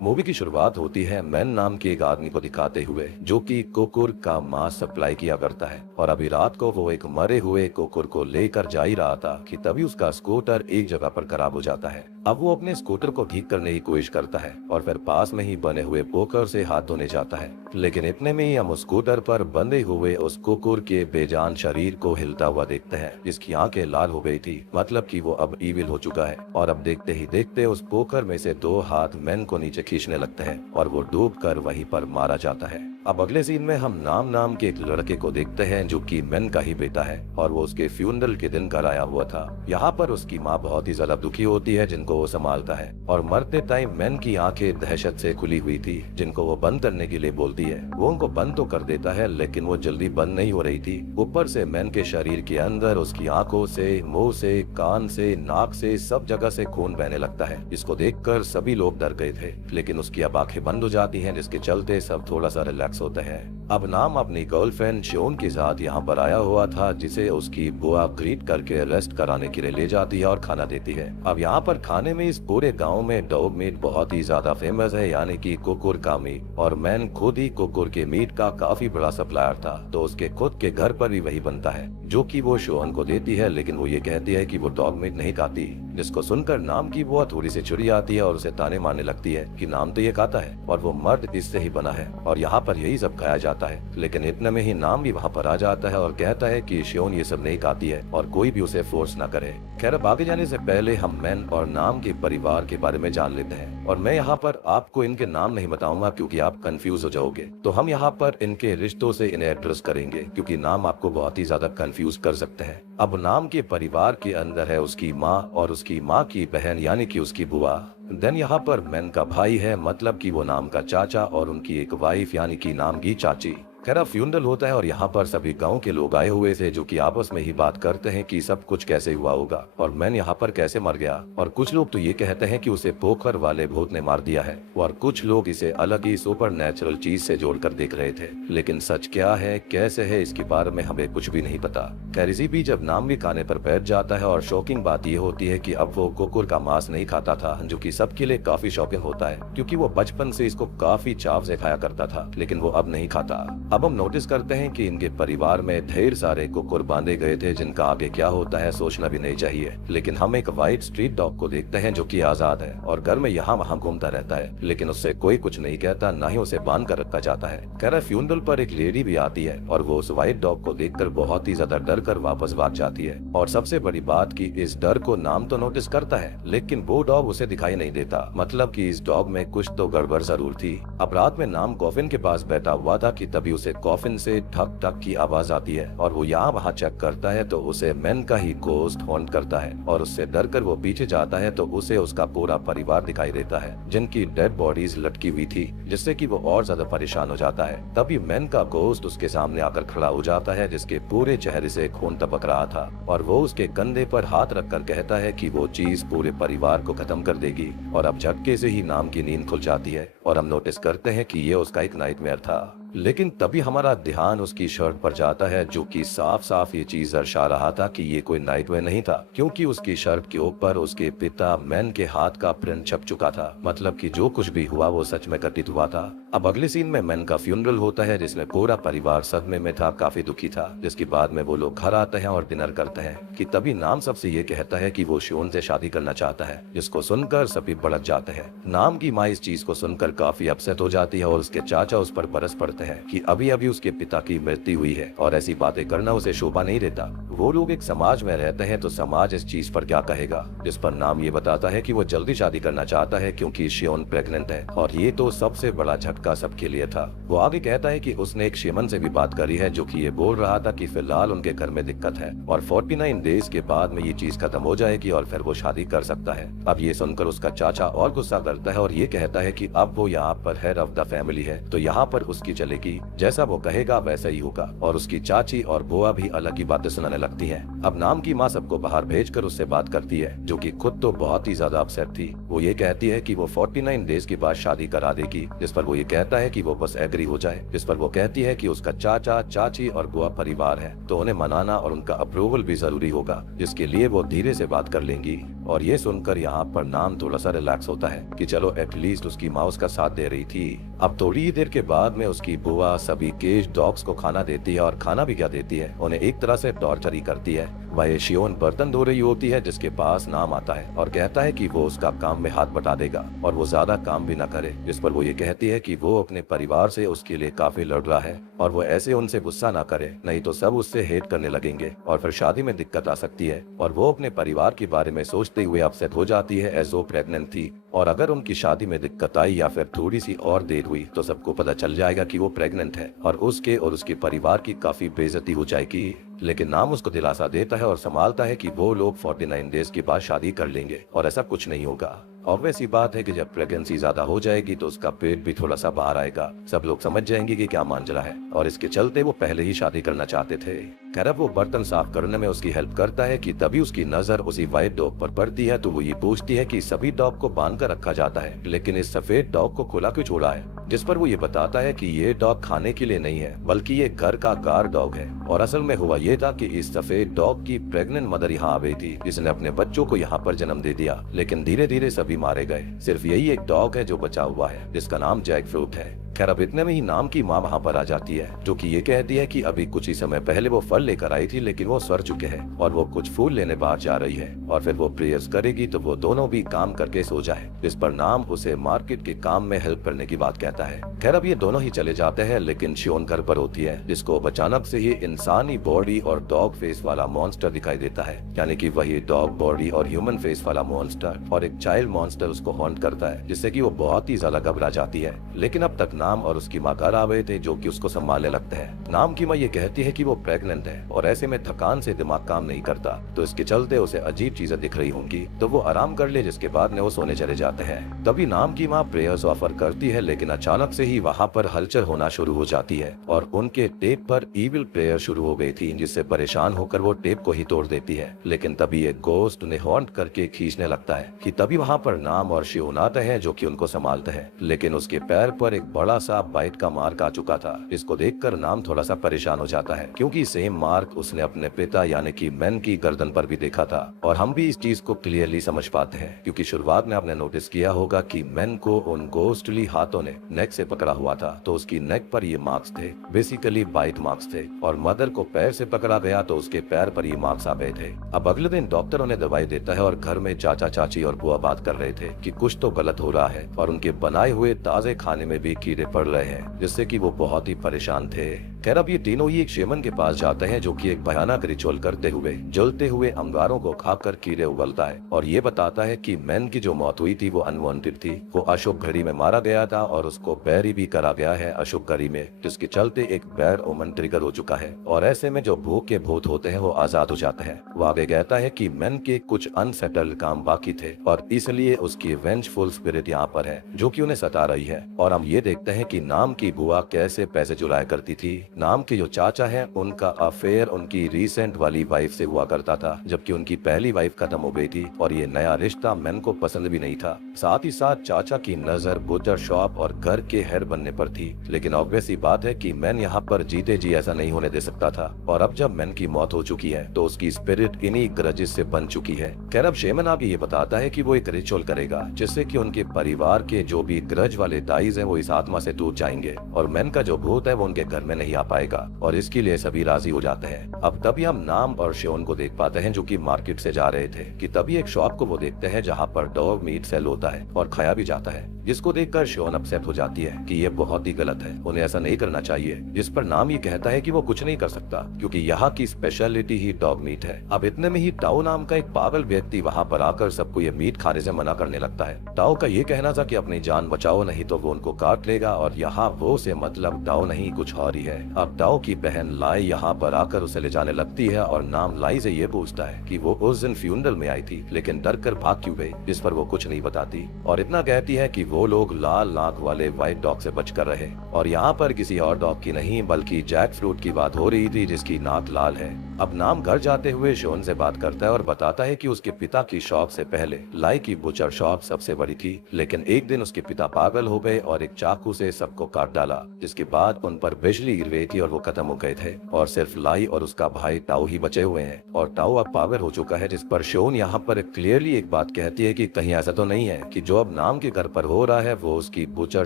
Movie की शुरुआत होती है मैन नाम के एक आदमी को दिखाते हुए जो कि कुकुर का मांस सप्लाई किया करता है और अभी रात को वो एक मरे हुए कुकुर को लेकर जा ही रहा था कि तभी उसका स्कूटर एक जगह पर खराब हो जाता है। अब वो अपने स्कूटर को ठीक करने की कोशिश करता है और फिर पास में ही बने हुए पोखर से हाथ धोने जाता है, लेकिन इतने में ही हम उस स्कूटर पर बंधे हुए उस कुकुर के बेजान शरीर को हिलता हुआ देखते हैं जिसकी आंखें लाल हो गई थी, मतलब कि वो अब ईविल हो चुका है। और अब देखते ही देखते उस पोखर में से दो हाथ मैन को नीचे खींचने लगते हैं और वो डूबकर वहीं पर मारा जाता है। अब अगले सीन में हम नाम के एक लड़के को देखते हैं जो कि मैन का ही बेटा है और वो उसके फ्यूनरल के दिन घर आया हुआ था। यहाँ पर उसकी माँ बहुत ही ज्यादा दुखी होती है जिनको वो संभालता है और मरते टाइम मैन की आंखें दहशत से खुली हुई थी जिनको वो बंद करने के लिए बोलती है। वो उनको बंद तो कर देता है लेकिन वो जल्दी बंद नहीं हो रही थी। ऊपर से मैन के शरीर के अंदर उसकी आंखों से, मुंह से, कान से, नाक से सब जगह से खून बहने लगता है, जिसको देखकर सभी लोग डर गए थे। लेकिन उसकी अब आंखें बंद हो जाती हैं जिसके चलते सब थोड़ा सा रिलैक्स होते हैं। अब नाम अपनी गर्लफ्रेंड शोन के साथ यहाँ पर आया हुआ था जिसे उसकी बुआ ग्रीट करके रेस्ट कराने के लिए ले जाती है और खाना देती है। अब यहाँ पर खाने में इस पूरे गांव में डॉग मीट बहुत ही ज्यादा फेमस है, यानी कि कुकुर का मीट, और मैन खुद ही कुकुर के मीट का काफी बड़ा सप्लायर था तो उसके खुद के घर पर भी वही बनता है जो कि वो शोन को देती है, लेकिन वो ये कहती है कि वो डॉग मीट नहीं खाती, जिसको सुनकर नाम की बुआ थोड़ी सी चिड़ी आती है और उसे ताने मारने लगती है कि नाम तो ये खाता है और वो मर्द इससे ही बना है और यहाँ पर यही सब खाया जाता है। लेकिन इतने में ही नाम भी वहाँ पर आ जाता है और कहता है कि शोन ये सब नहीं खाती है और कोई भी उसे फोर्स ना करे। खैर अब आगे जाने से पहले हम मैन और नाम के परिवार के बारे में जान लेते हैं और मैं यहाँ पर आपको इनके नाम नहीं बताऊंगा क्योंकि आप कंफ्यूज हो जाओगे, तो हम यहाँ पर इनके रिश्तों से इन्हें एड्रेस करेंगे क्योंकि नाम आपको बहुत ही ज्यादा कंफ्यूज कर सकते हैं। अब नाम के परिवार के अंदर है उसकी माँ और उसकी माँ की बहन यानी कि उसकी बुआ। देन यहाँ पर मैन का भाई है, मतलब कि वो नाम का चाचा, और उनकी एक वाइफ यानी कि नाम की चाची। खैर फ्यूनरल होता है और यहाँ पर सभी गांव के लोग आए हुए थे जो कि आपस में ही बात करते हैं कि सब कुछ कैसे हुआ होगा और मैन यहाँ पर कैसे मर गया। और कुछ लोग तो ये कहते हैं कि उसे पोखर वाले भूत ने मार दिया है और कुछ लोग इसे अलग ही सुपर नेचुरल चीज से जोड़कर देख रहे थे, लेकिन सच क्या है कैसे है इसके बारे में हमें कुछ भी नहीं पता। खैर इसी बीच जब नाम भी खाने पर बैठ जाता है और शॉकिंग बात ये होती है कि अब वो कुकुर का मांस नहीं खाता था, जो कि सबके लिए काफी शॉकिंग होता है क्योंकि वो बचपन से इसको काफी चाव से खाया करता था, लेकिन वो अब नहीं खाता। अब हम नोटिस करते हैं कि इनके परिवार में ढेर सारे कुकुर बांधे गए थे जिनका आगे क्या होता है सोचना भी नहीं चाहिए, लेकिन हम एक व्हाइट स्ट्रीट डॉग को देखते हैं जो कि आजाद है और घर में यहाँ वहाँ घूमता रहता है, लेकिन उससे कोई कुछ नहीं कहता, ना ही उसे बांध कर रखा जाता है। खैर फ्यूनरल पर एक लेडी भी आती है और वो उस व्हाइट डॉग को देखकर बहुत ही ज्यादा डर कर वापस भाग जाती है। और सबसे बड़ी बात कि इस डर को नाम तो नोटिस करता है लेकिन वो डॉग उसे दिखाई नहीं देता, मतलब कि इस डॉग में कुछ तो गड़बड़ जरूर थी। अब रात में नाम कॉफिन के पास बैठा हुआ था कि तभी उसे कॉफिन से ठक ठक की आवाज आती है और वो यहाँ वहाँ चेक करता है तो उसे मैन का ही गोस्ट हॉन्ट करता है और उससे डरकर वो पीछे जाता है तो उसे उसका पूरा परिवार दिखाई देता है जिनकी डेड बॉडीज लटकी हुई थी, जिससे कि वो और ज्यादा परेशान हो जाता है। तभी मैन का गोस्ट उसके सामने आकर खड़ा हो जाता है जिसके पूरे चेहरे से खून टपक रहा था और वो उसके कंधे पर हाथ रखकर कहता है कि वो चीज पूरे परिवार को खत्म कर देगी। और अब झटके से ही नाम की नींद खुल जाती है और हम नोटिस करते हैं कि ये उसका एक नाइटमेयर था। लेकिन तभी हमारा ध्यान उसकी शर्ट पर जाता है जो कि साफ साफ ये चीज दर्शा रहा था कि ये कोई नाइटवेयर नहीं था, क्योंकि उसकी शर्ट के ऊपर उसके पिता मैन के हाथ का प्रिंट छप चुका था, मतलब कि जो कुछ भी हुआ वो सच में घटित हुआ था। अब अगले सीन में मैन का फ्यूनरल होता है जिसमें पूरा परिवार सदमे में था, काफी दुखी था, जिसके बाद में वो लोग घर आते हैं और डिनर करते हैं कि तभी नाम सबसे ये कहता है कि वो शोन से शादी करना चाहता है, जिसको सुनकर सभी भड़क जाते हैं। नाम की माँ इस चीज को सुनकर काफी अपसेट हो जाती है और उसके चाचा उस पर बरस पड़ते हैं कि अभी अभी उसके पिता की मृत्यु हुई है और ऐसी बातें करना उसे शोभा नहीं देता। वो लोग एक समाज में रहते हैं तो समाज इस चीज पर क्या कहेगा, जिस पर नाम ये बताता है कि वो जल्दी शादी करना चाहता है क्योंकि शियोन प्रेग्नेंट है और ये तो सबसे बड़ा झटका सबके लिए था। वो आगे कहता है कि उसने एक शेमन से भी बात करी है जो कि ये बोल रहा था कि फिलहाल उनके घर में दिक्कत है और 49 डेज के बाद में ये चीज खत्म हो जाएगी और फिर वो शादी कर सकता है। अब ये सुनकर उसका चाचा और गुस्सा करता है और ये कहता है कि अब वो यहाँ पर हेड ऑफ द फैमिली है तो यहाँ पर उसकी चलेगी, जैसा वो कहेगा वैसा ही होगा। और उसकी चाची और बुआ भी अलग ही बातें सुनाने लगती है। अब नाम की माँ सबको बाहर भेजकर उससे बात करती है, जो कि खुद तो बहुत ही ज्यादा अपसेट थी। वो ये कहती है कि वो 49 डेज के बाद शादी करा देगी, जिस पर वो ये कहता है कि वो बस एग्री हो जाए। जिस पर वो कहती है कि उसका चाचा चाची और बुआ परिवार है, तो उन्हें मनाना और उनका अप्रूवल भी जरूरी होगा, जिसके लिए वो धीरे से बात कर लेंगी। और ये सुनकर यहाँ पर नाम थोड़ा सा रिलैक्स होता है कि चलो एटलीस्ट उसकी माँ उसका साथ दे रही थी। अब थोड़ी देर के बाद में उसकी बुआ सभी केज डॉग्स को खाना देती है, और खाना भी क्या देती है, उन्हें एक तरह से टॉर्चर ही करती है। वह शियोन बर्तन धो रही होती है, जिसके पास नाम आता है और कहता है कि वो उसका काम में हाथ बटा देगा और वो ज्यादा काम भी ना करे। जिस पर वो ये कहती है कि वो अपने परिवार से उसके लिए काफी लड़ रहा है और वो ऐसे उनसे गुस्सा ना करे, नहीं तो सब उससे हेट करने लगेंगे और फिर शादी में दिक्कत आ सकती है। और वो अपने परिवार के बारे में सोचते हुए अपसेट हो जाती है एज वो प्रेग्नेंट थी, और अगर उनकी शादी में दिक्कत आई या फिर थोड़ी सी और देर हुई तो सबको पता चल जाएगा कि वो प्रेग्नेंट है और उसके परिवार की काफी बेइज्जती हो जाएगी। लेकिन नाम उसको दिलासा देता है और संभालता है कि वो लोग 49 डेज के बाद शादी कर लेंगे और ऐसा कुछ नहीं होगा। और वैसी बात है कि जब प्रेगनेंसी ज्यादा हो जाएगी तो उसका पेट भी थोड़ा सा बाहर आएगा, सब लोग समझ जाएंगे कि क्या मांझला है, और इसके चलते वो पहले ही शादी करना चाहते थे। खैर अब वो बर्तन साफ करने में उसकी हेल्प करता है कि तभी उसकी नजर उसी व्हाइट डॉग पर पड़ती है। तो वो ये पूछती है कि सभी डॉग को बांध कर रखा जाता है, लेकिन इस सफेद डॉग को खुला क्यों छोड़ा है? जिस पर वो ये बताता है कि ये डॉग खाने के लिए नहीं है, बल्कि ये घर का गार्ड डॉग है। और असल में हुआ ये था कि इस सफेद डॉग की प्रेग्नेंट मदर यहाँ आ गई थी, जिसने अपने बच्चों को यहाँ पर जन्म दे दिया, लेकिन धीरे धीरे सभी मारे गए। सिर्फ यही एक डॉग है जो बचा हुआ है, जिसका नाम जैक फ्रूट है। खैर अब इतने में ही नाम की माँ वहाँ पर आ जाती है, जो कि ये कहती है कि अभी कुछ ही समय पहले वो फल लेकर आई थी, लेकिन वो सड़ चुके हैं और वो कुछ फूल लेने बाहर जा रही है और फिर वो प्रेयर्स करेगी तो वो दोनों भी काम करके सो जाए। जिस पर नाम उसे मार्केट के काम में हेल्प करने की बात कहता है। खैर अब ये दोनों ही चले जाते हैं, लेकिन शियोन घर पर होती है, जिसको अचानक से ही इंसानी बॉडी और डॉग फेस वाला मॉन्स्टर दिखाई देता है, यानी कि वही डॉग बॉडी और ह्यूमन फेस वाला मॉन्स्टर, और एक चाइल्ड मॉन्स्टर उसको हॉन्ट करता है, जिससे कि वो बहुत ही ज्यादा घबरा जाती है। लेकिन अब तक नाम और उसकी माँ घर आ गए थे, जो कि उसको संभालने लगते हैं। नाम की माँ ये कहती है कि वो प्रेग्नेंट है और ऐसे में थकान से दिमाग काम नहीं करता, तो इसके चलते उसे अजीब चीजें दिख रही होंगी, तो वो आराम कर ले, जिसके बाद में वो सोने चले जाते हैं। तभी नाम की माँ प्रेयर्स ऑफर करती है, लेकिन अचानक से ही वहाँ पर हलचल होना शुरू हो जाती है और उनके टेप पर इविल प्रेयर शुरू हो गई थी, जिससे परेशान होकर वो टेप को ही तोड़ देती है। लेकिन तभी एक गोस्ट उन्हें हॉन्ट करके खींचने लगता है कि तभी वहाँ पर नाम और शियोन आते हैं, जो कि उनको संभालते हैं। लेकिन उसके पैर पर एक बड़ा सा बाइट का मार्क आ चुका था, जिसको देखकर नाम थोड़ा सा परेशान हो जाता है, क्योंकि सेम मार्क उसने अपने पिता यानी कि मैन की गर्दन पर भी देखा था। और हम भी इस चीज को क्लियरली समझ पाते हैं, क्योंकि शुरुआत में आपने नोटिस किया होगा कि मैन को उन गोस्टली हाथों ने नेक से पकड़ा हुआ था, तो उसकी नेक पर ये मार्क्स थे, बेसिकली बाइट मार्क्स थे। और मदर को पैर से पकड़ा गया तो उसके पैर पर ये मार्क्स आ गए थे। अब अगले दिन डॉक्टर उन्हें दवाई देता है और घर में चाचा चाची और बुआ बात कर रहे थे कि कुछ तो गलत हो रहा है और उनके बनाए हुए ताजे खाने में भी कीड़े पड़ रहे हैं, जिससे कि वो बहुत ही परेशान थे। खैर अब ये तीनों ही एक शेमन के पास जाते हैं, जो कि एक भयानक रिचुअल करते हुए जलते हुए अंगारों को खाकर कीड़े उगलता है और ये बताता है कि मैन की जो मौत हुई थी वो अनवांटेड थी, वो अशुभ घड़ी में मारा गया था और उसको बैरी भी करा गया है अशुभ घड़ी में, जिसके चलते एक बैर ओमन ट्रिगर हो चुका है और ऐसे में जो भूख के भूत होते हैं वो आजाद हो जाते हैं। वो आगे कहता है कि मैन के कुछ अनसेटल्ड काम बाकी थे और इसलिए उसकी वेंजफुल स्पिरिट यहाँ पर है, जो कि उन्हें सता रही है। और हम ये देखते हैं कि नाम की बुआ कैसे पैसे चुराया करती थी। नाम के जो चाचा हैं उनका अफेयर उनकी रिसेंट वाली वाइफ से हुआ करता था, जबकि उनकी पहली वाइफ खत्म हो गई थी और ये नया रिश्ता मैन को पसंद भी नहीं था। साथ ही साथ चाचा की नजर बुटर शॉप और घर के हेड बनने पर थी, लेकिन ऑब्वियस ही बात है कि मैन यहाँ पर जीते जी ऐसा नहीं होने दे सकता था। और अब जब मैन की मौत हो चुकी है तो उसकी स्पिरिट इन्हीं ग्रजेस से बन चुकी है। खैर अब शेमन आगे ये बताता है कि वो एक रिचुअल करेगा, जिससे कि उनके परिवार के जो भी ग्रज वाले दाइज हैं वो इस आत्मा से टूट जाएंगे और मैन का जो भूत है वो उनके घर में नहीं आ पाएगा, और इसके लिए सभी राजी हो जाते हैं। अब तभी हम नाम और शियोन को देख पाते हैं, जो कि मार्केट से जा रहे थे, कि तभी एक शॉप को वो देखते हैं जहाँ पर डॉग मीट सेल होता है और खाया भी जाता है, जिसको देखकर शियोन अपसेट हो जाती है कि ये बहुत ही गलत है, उन्हें ऐसा नहीं करना चाहिए। जिस पर नाम ये कहता है कि वो कुछ नहीं कर सकता, क्योंकि यहाँ की स्पेशलिटी ही डॉग मीट है। अब इतने में ही टाओ नाम का एक पागल व्यक्ति वहाँ पर आकर सबको ये मीट खाने से मना करने लगता है। टाओ का ये कहना था कि अपनी जान बचाओ, नहीं तो वो उनको काट लेगा, और यहाँ वो से मतलब टाओ नहीं कुछ और ही है। अब टाओ की बहन लाई यहाँ पर आकर उसे ले जाने लगती है और नाम लाई से ये पूछता है कि वो उस दिन फ्यूनरल में आई थी लेकिन डर कर भाग क्यों गई, जिस पर वो कुछ नहीं बताती और इतना कहती है कि वो लोग लाल नाक वाले व्हाइट डॉग से बच कर रहे और यहाँ पर किसी और डॉग की नहीं बल्कि जैक फ्रूट की बात हो रही थी जिसकी नाक लाल है। अब नाम घर जाते हुए शोन से बात करता है और बताता है कि उसके पिता की शॉप से पहले लाई की बुचर शॉप सबसे बड़ी थी, लेकिन एक दिन उसके पिता पागल हो गए और एक चाकू से सबको काट डाला, जिसके बाद उन पर बिजली गिर गई थी और वो खत्म हो गए थे और सिर्फ लाई और उसका भाई टाओ ही बचे हुए हैं और टाओ अब पागल हो चुका है। जिस पर शोन यहाँ पर क्लियरली एक बात कहती है कि कहीं ऐसा तो नहीं है कि जो अब नाम के घर पर हो रहा है वो उसकी बुचर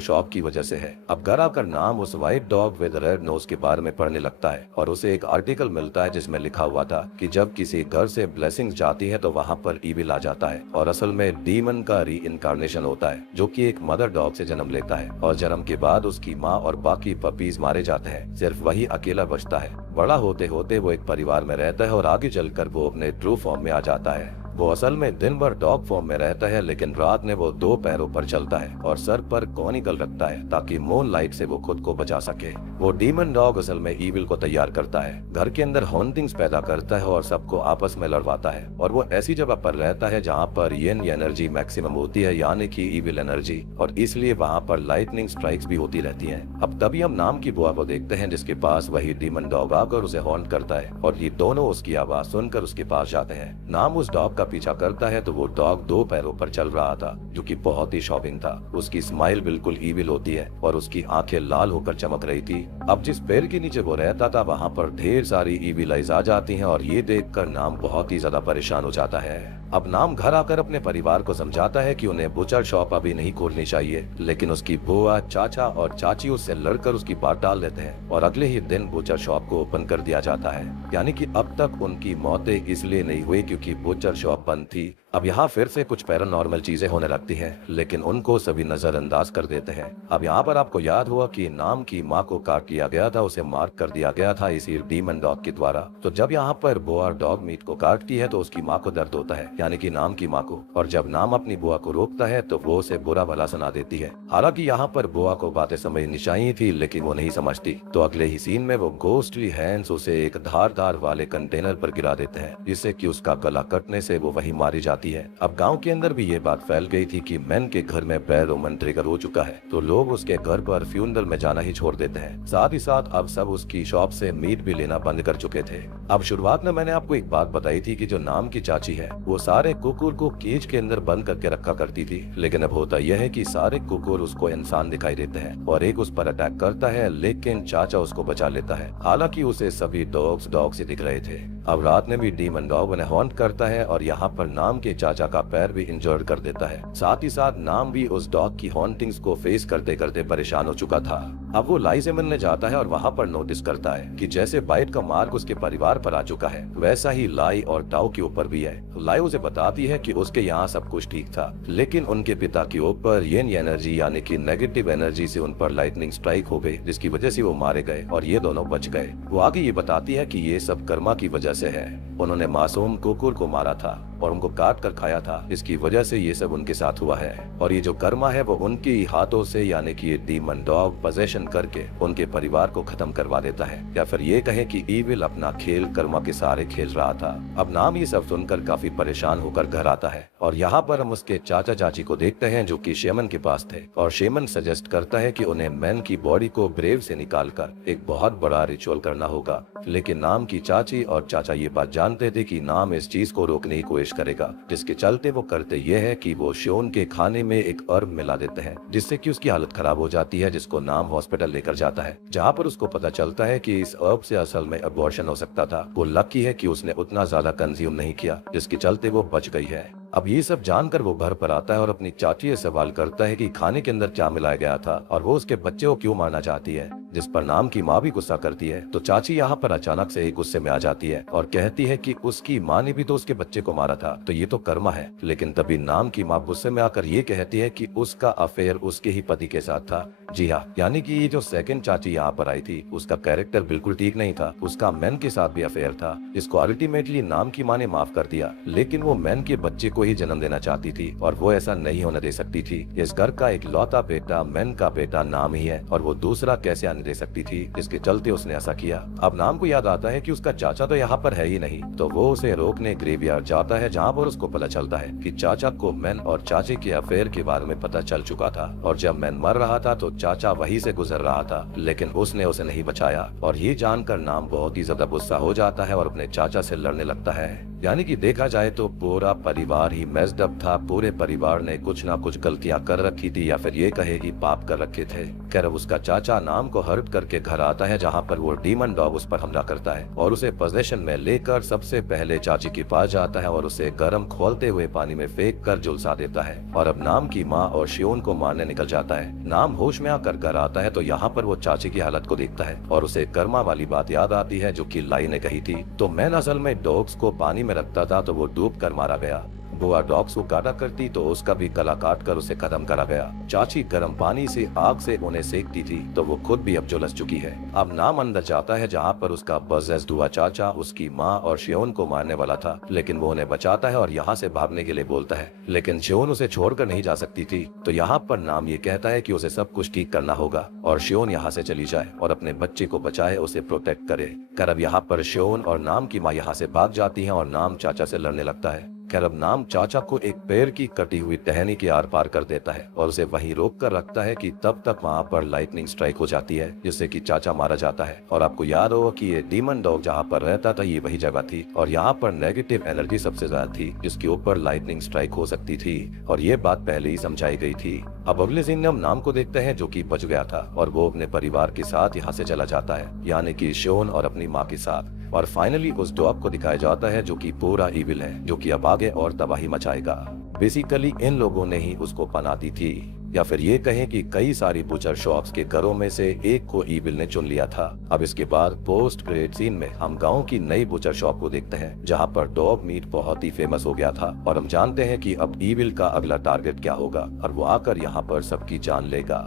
शॉप की वजह से है। अब घर आकर नाम उस white dog with red knows के बारे में पढ़ने लगता है और उसे एक आर्टिकल मिलता है जिसमें लिखा हुआ था कि जब किसी घर से ब्लेसिंग्स जाती है तो वहाँ पर ईविल आ जाता है और असल में डीमन का री इनकारनेशन होता है जो कि एक मदर डॉग से जन्म लेता है और जन्म के बाद उसकी माँ और बाकी पपीज मारे जाते हैं, सिर्फ वही अकेला बचता है। बड़ा होते होते वो एक परिवार में रहता है और आगे चलकर वो अपने ट्रू फॉर्म में आ जाता है। वो असल में दिन भर डॉग फॉर्म में रहता है लेकिन रात में वो 2 पैरों पर चलता है और सर पर कॉनिकल रखता है ताकि मून लाइट से वो खुद को बचा सके। वो डीमन डॉग असल में ईविल को तैयार करता है, घर के अंदर हॉन्टिंग्स पैदा करता है और सबको आपस में लड़वाता है और वो ऐसी जगह पर रहता है जहाँ पर येन एनर्जी मैक्सिमम होती है यानी कि ईविल एनर्जी, और इसलिए वहाँ पर लाइटनिंग स्ट्राइक्स भी होती रहती है। अब तभी हम नाम की बुआ को देखते हैं जिसके पास वही डीमन डॉग आकर उसे हॉन्ट करता है और ये दोनों उसकी आवाज सुनकर उसके पास जाते हैं। नाम उस डॉग पीछा करता है तो वो डॉग 2 पैरों पर चल रहा था जो कि बहुत ही शॉकिंग था। उसकी स्माइल बिल्कुल ईविल होती है और उसकी आंखें लाल होकर चमक रही थी। अब जिस पेड़ के नीचे वो रहता था वहाँ पर ढेर सारी ईविल आइज आ जाती हैं और ये देखकर नाम बहुत ही ज्यादा परेशान हो जाता है। अब नाम घर आकर अपने परिवार को समझाता है कि उन्हें बुचर शॉप अभी नहीं खोलनी चाहिए, लेकिन उसकी बुआ, चाचा और चाची उससे लड़कर उसकी बात टाल देते हैं और अगले ही दिन बुचर शॉप को ओपन कर दिया जाता है। यानी कि अब तक उनकी मौतें इसलिए नहीं हुई क्योंकि बुचर शॉप बंद थी। अब यहाँ फिर से कुछ पैरानॉर्मल चीजें होने लगती हैं, लेकिन उनको सभी नजरअंदाज कर देते हैं। अब यहाँ पर आपको याद हुआ कि नाम की माँ को काट लिया गया था, उसे मार कर दिया गया था इसी डीमन डॉग के द्वारा। तो जब यहाँ पर बुआ डॉग मीट को काटती है तो उसकी माँ को दर्द होता है, यानी कि नाम की माँ को, और जब नाम अपनी बुआ को रोकता है तो वो उसे बुरा भला सुना देती है। हालांकि यहाँ पर बुआ को बातें समझनी चाहिए थी लेकिन वो नहीं समझती। तो अगले ही सीन में वो घोस्टली हैंड्स उसे एक धारदार वाले कंटेनर पर गिरा देते हैं जिससे कि उसका गला कटने से वो वहीं मारी जाती है। अब गांव के अंदर भी ये बात फैल गई थी कि मैन के घर में बैड ओमन ट्रिगर हो चुका है, तो लोग उसके घर पर फ्यूनरल में जाना ही छोड़ देते हैं। साथ ही साथ अब सब उसकी शॉप से मीट भी लेना बंद कर चुके थे। अब शुरुआत में मैंने आपको एक बात बताई थी कि जो नाम की चाची है वो सारे कुकुर को केज के अंदर बंद करके रखा करती थी, लेकिन अब होता यह है कि सारे कुकुर उसको इंसान दिखाई देते हैं और एक उस पर अटैक करता है, लेकिन चाचा उसको बचा लेता है। हालांकि उसे सभी डॉग से दिख रहे थे। अब रात में भी डीमन डॉग उन्हें हॉन्ट करता है और यहाँ पर नाम के चाचा का पैर भी इंजर्ड कर देता है। साथ ही साथ नाम भी उस डॉग की हॉन्टिंग्स को फेस करते करते परेशान हो चुका था। अब वो लाई से मिलने जाता है और वहाँ पर नोटिस करता है कि जैसे बाइट का मार्क उसके परिवार पर आ चुका है वैसा ही लाई और टाओ के ऊपर भी है। लाई उसे बताती है कि उसके यहाँ सब कुछ ठीक था, लेकिन उनके पिता के ऊपर येन एनर्जी यानी कि नेगेटिव एनर्जी से उन पर लाइटनिंग स्ट्राइक हो गई, जिसकी वजह से वो मारे गए और ये दोनों बच गए। वो आगे ये बताती है कि ये सब कर्मा की वजह से है। उन्होंने मासूम कुकुर को मारा था और उनको काट कर खाया था, इसकी वजह से ये सब उनके साथ हुआ है और ये जो कर्मा है वो उनके हाथों से यानी कि ये डीमन डॉग पोजेशन करके उनके परिवार को खत्म करवा देता है, या फिर ये कहे कि ईविल अपना खेल कर्मा के सहारे खेल रहा था। अब नाम ये सब सुनकर काफी परेशान होकर घर आता है और यहाँ पर हम उसके चाचा चाची को देखते हैं जो कि शेमन के पास थे और शेमन सजेस्ट करता है कि उन्हें मैन की बॉडी को ब्रेव से निकालकर एक बहुत बड़ा रिचुअल करना होगा, लेकिन नाम की चाची और चाचा ये बात जानते थे कि नाम इस चीज को रोकने की कोशिश करेगा, जिसके चलते वो करते ये है कि वो शोन के खाने में एक अर्ब मिला देते हैं जिससे कि उसकी हालत खराब हो जाती है, जिसको नाम हॉस्पिटल लेकर जाता है जहाँ पर उसको पता चलता है कि इस अर्ब से असल में अबॉर्शन हो सकता था। वो लकी है कि उसने उतना ज्यादा कंज्यूम नहीं किया जिसके चलते वो बच गई है। अब ये सब जानकर वो घर पर आता है और अपनी चाची से सवाल करता है कि खाने के अंदर क्या मिलाया गया था और वो उसके बच्चे को क्यों मारना चाहती है, जिस पर नाम की माँ भी गुस्सा करती है। तो चाची यहाँ पर अचानक से एक गुस्से में आ जाती है और कहती है कि उसकी माँ ने भी तो उसके बच्चे को मारा था, तो ये तो कर्मा है। लेकिन तभी नाम की माँ गुस्से में आकर ये कहती है कि उसका अफेयर उसके ही पति के साथ था। जी हाँ, यानी कि ये जो सेकंड चाची यहाँ पर आई थी उसका कैरेक्टर बिल्कुल ठीक नहीं था, उसका मैन के साथ भी अफेयर था, जिसको अल्टीमेटली नाम की माँ ने माफ कर दिया, लेकिन वो मैन के बच्चे को ही जन्म देना चाहती थी और वो ऐसा नहीं होने दे सकती थी। इस घर का एक लौता बेटा मैन का बेटा नाम ही है और वो दूसरा कैसे दे सकती थी, इसके चलते उसने ऐसा किया। अब नाम को याद आता है कि उसका चाचा तो यहाँ पर है ही नहीं, तो वो उसे रोकने ग्रेवयार्ड जाता है, जहाँ पर उसको पता चलता है कि चाचा को मैन और चाचे के अफेयर के बारे में पता चल चुका था, और जब मैन मर रहा था तो चाचा वहीं से गुजर रहा था, लेकिन उसने उसे नहीं बचाया। और ये जानकर नाम बहुत ही ज्यादा गुस्सा हो जाता है और अपने चाचा से लड़ने लगता है। यानी कि देखा जाए तो पूरा परिवार ही मेस्ड अप था, पूरे परिवार ने कुछ ना कुछ गलतियां कर रखी थी, या फिर ये कहे कि पाप कर रखे थे। खैर उसका चाचा नाम को हर्ट करके घर आता है, जहाँ पर वो डीमन डॉग उस पर हमला करता है और उसे पोजेशन में लेकर सबसे पहले चाची के पास जाता है और उसे गर्म खौलते हुए पानी में फेंक कर झुलसा देता है। और अब नाम की माँ और शियोन को मारने निकल जाता है। नाम होश में आकर घर आता है तो यहाँ पर वो चाची की हालत को देखता है और उसे कर्मा वाली बात याद आती है जो कि लाई ने कही थी। तो मैन असल में डॉग्स को पानी में रखता था, तो वो डूब कर मारा गया। बुआ डॉग्स को काटा करती तो उसका भी गला काट कर उसे खत्म करा गया। चाची गर्म पानी से आग से उन्हें सेकती थी, तो वो खुद भी अब झुलस चुकी है। अब नाम अंदर जाता है, जहाँ पर उसका बज़ेज़ हुआ चाचा उसकी माँ और शियोन को मारने वाला था, लेकिन वो उन्हें बचाता है और यहाँ से भागने के लिए बोलता है, लेकिन शियोन उसे छोड़कर नहीं जा सकती थी। तो यहाँ पर नाम ये कहता है कि उसे सब कुछ ठीक करना होगा और शियोन यहाँ से चली जाए और अपने बच्चे को बचाए, उसे प्रोटेक्ट करे। कर अब यहाँ पर शियोन और नाम की माँ यहाँ से भाग जाती है और नाम चाचा से लड़ने लगता है। खैर अब नाम चाचा को एक पेड़ की कटी हुई टहनी के आर पार कर देता है और उसे वहीं रोक कर रखता है कि तब तक वहाँ पर लाइटनिंग स्ट्राइक हो जाती है, जिससे कि चाचा मारा जाता है। और आपको याद होगा कि ये डीमन डॉग जहाँ पर रहता था ये वही जगह थी, और यहाँ पर नेगेटिव एनर्जी सबसे ज्यादा थी जिसके ऊपर लाइटनिंग स्ट्राइक हो सकती थी, और ये बात पहले ही समझाई गई थी। अब अगले सीन में हम नाम को देखते हैं जो कि बच गया था और वो अपने परिवार के साथ यहाँ से चला जाता है, यानी कि शियोन और अपनी माँ के साथ। और फाइनली उस डॉग को दिखाया जाता है जो कि पूरा इविल है, जो कि अब आगे और तबाही मचाएगा। बेसिकली इन लोगों ने ही उसको पनाह दी थी, या फिर ये कहें कि कई सारी बुचर शॉप्स के घरों में से एक को इविल ने चुन लिया था। अब इसके बाद पोस्ट क्रेडिट सीन में हम गांव की नई बुचर शॉप को देखते हैं, जहां पर डॉग मीट बहुत ही फेमस हो गया था, और हम जानते हैं कि अब इविल का अगला टारगेट क्या होगा और वो आकर यहाँ पर सबकी जान लेगा।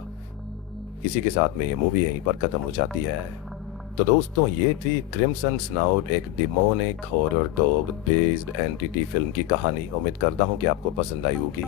इसी के साथ में ये मूवी यहीं पर खत्म हो जाती है। तो दोस्तों ये थी क्रिम्सन स्नाउट, एक demonic horror dog based entity film की कहानी। उम्मीद करता हूँ कि आपको पसंद आई होगी।